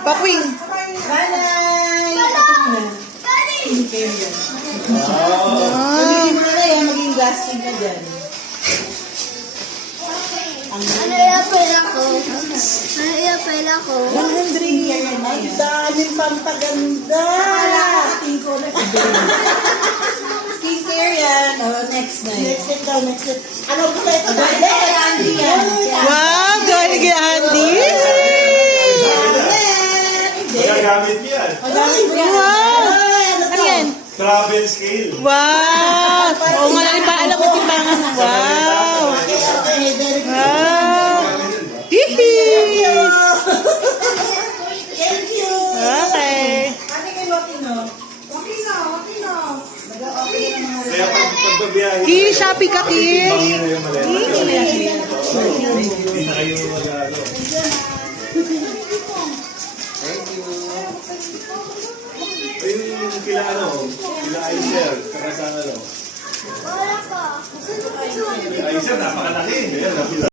Pakwing. Nanay! Skincare yan. Ah. Pagiging mo na yan, maging gasting ka dyan. Ano yung pera ko? Ano yung pera ko? 100. Ang daming pampaganda. Nakalating ko na. Skincare yan. Oh, next na yun. Next step daw, next step. Ano ko ba ito? Andy yan. Wow, galing kay Andy. Magagamit mo yan. Magamit mo yan. Wow. Ay, ano Ano to? yan? Travel scale. Wow. Oo nga, pa alam mo timbangan. Wow. Okay, okay. Very good. Wow. Hihi. Thank you. Okay. Ate kay Wakino. Wakino. Nag-okay na mga Kaya pagbabiyahe. Ki, Shopee ka, Ki. Bangin na yung maleta. results. Hindi na kayo mag-ano. Yung kila ano, kila Aiser, saka sa ano. Wala ko. Aiser, napakalaki. Ayan,